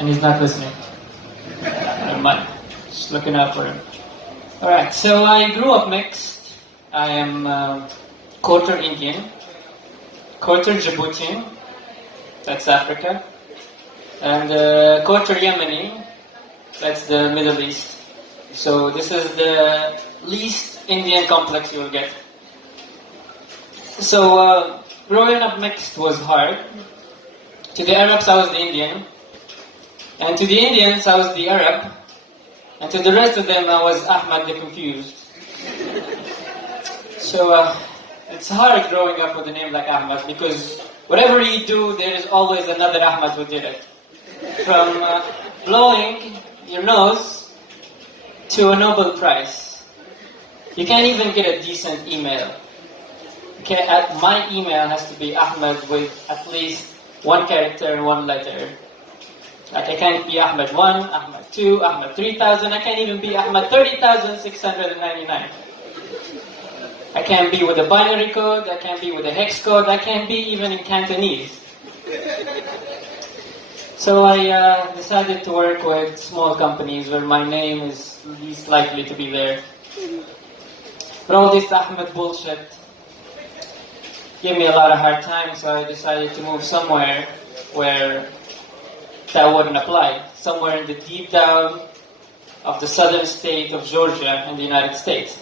And he's not listening. Never mind. Just looking out for him. Alright, so I grew up mixed. I am quarter Indian, quarter Djiboutian, that's Africa, and quarter Yemeni, that's the Middle East. So this is the least Indian complex you will get. So growing up mixed was hard. To the Arabs I was the Indian, and to the Indians I was the Arab, and to the rest of them I was Ahmad the confused. So it's hard growing up with a name like Ahmad, because whatever you do, there is always another Ahmad who did it. From blowing your nose to a Nobel Prize. You can't even get a decent email. My email has to be Ahmad with at least one character and one letter. Like I can't be Ahmad 1, Ahmad 2, Ahmad 3000, I can't even be Ahmad 30,699. I can't be with a binary code, I can't be with a hex code, I can't be even in Cantonese. So I decided to work with small companies where my name is least likely to be there. But all this Ahmed bullshit gave me a lot of hard time, so I decided to move somewhere where that wouldn't apply. Somewhere in the deep down of the southern state of Georgia in the United States.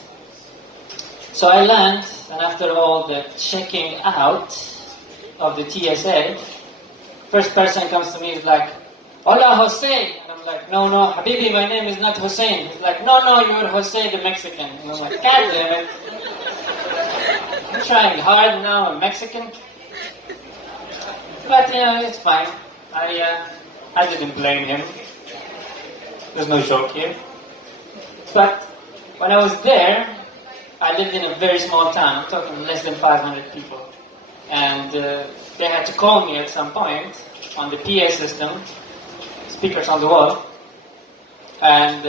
So I land, and after all the checking out of the TSA, first person comes to me is like, "Hola, Jose." And I'm like, "No, Habibi, my name is not Hussein." He's like, "No, you're Jose the Mexican." And I'm like, "God damn it. I'm trying hard now, I'm Mexican." But, it's fine. I didn't blame him. There's no joke here. But when I was there, I lived in a very small town. I'm talking less than 500 people. And they had to call me at some point on the PA system, speakers on the wall. And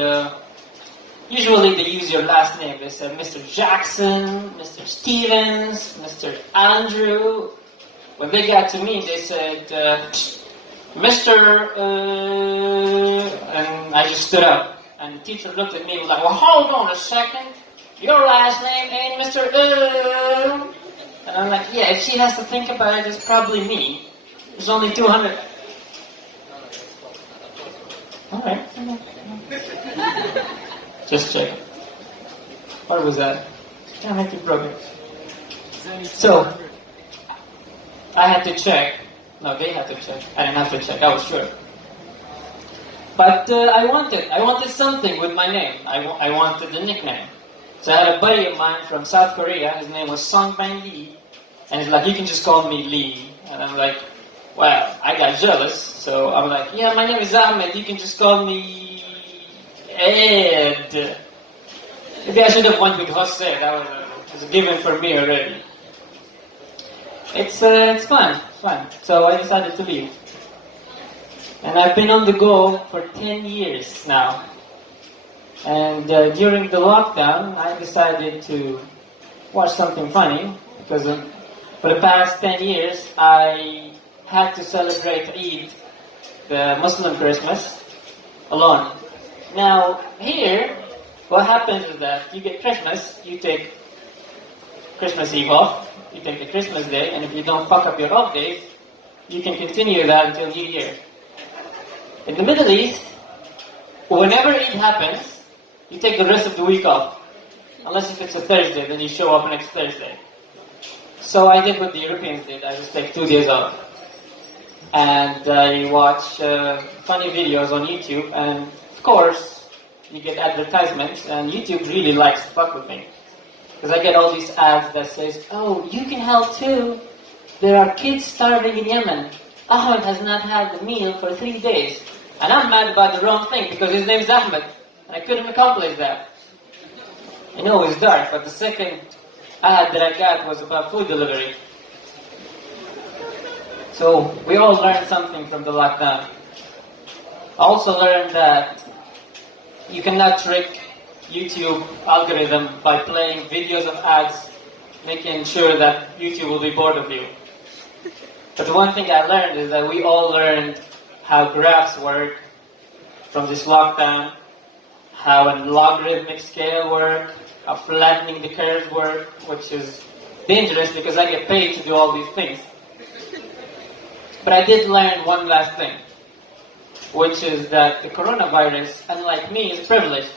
usually they use your last name. They said Mr. Jackson, Mr. Stevens, Mr. Andrew. When they got to me, they said, Mr. And I just stood up. And the teacher looked at me and was like, "Well, hold on a second. Your last name ain't Mr. And I'm like, yeah, if she has to think about it, it's probably me. There's only 200. Alright. Just check. What was that? Damn it, you broke it. So, I had to check. No, they had to check. I didn't have to check, I was sure. But I wanted something with my name. I wanted a nickname. So I had a buddy of mine from South Korea, his name was Songbang Lee, and he's like, "You can just call me Lee." And I'm like, well, I got jealous, so I'm like, "Yeah, my name is Ahmed, you can just call me Ed." Maybe I should have went with Jose, that was a given for me already. It's fun. So I decided to leave. And I've been on the go for 10 years now. And during the lockdown, I decided to watch something funny, because for the past 10 years, I had to celebrate Eid, the Muslim Christmas, alone. Now, here, what happens is that you get Christmas, you take Christmas Eve off, you take the Christmas Day, and if you don't fuck up your off days, you can continue that until New Year. In the Middle East, whenever Eid happens, you take the rest of the week off. Unless if it's a Thursday, then you show up next Thursday. So I did what the Europeans did. I just take 2 days off. And I watch funny videos on YouTube. And of course, you get advertisements. And YouTube really likes to fuck with me. Because I get all these ads that says, "Oh, you can help too. There are kids starving in Yemen. Ahmed has not had the meal for 3 days." And I'm mad about the wrong thing, because his name's Ahmed. And I couldn't accomplish that. I know it's dark, but the second ad that I got was about food delivery. So we all learned something from the lockdown. I also learned that you cannot trick YouTube algorithm by playing videos of ads, making sure that YouTube will be bored of you. But the one thing I learned is that we all learned how graphs work from this lockdown, how a logarithmic scale work, how flattening the curves work, which is dangerous because I get paid to do all these things. But I did learn one last thing, which is that the coronavirus, unlike me, is privileged.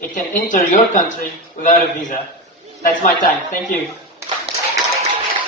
It can enter your country without a visa. That's my time. Thank you.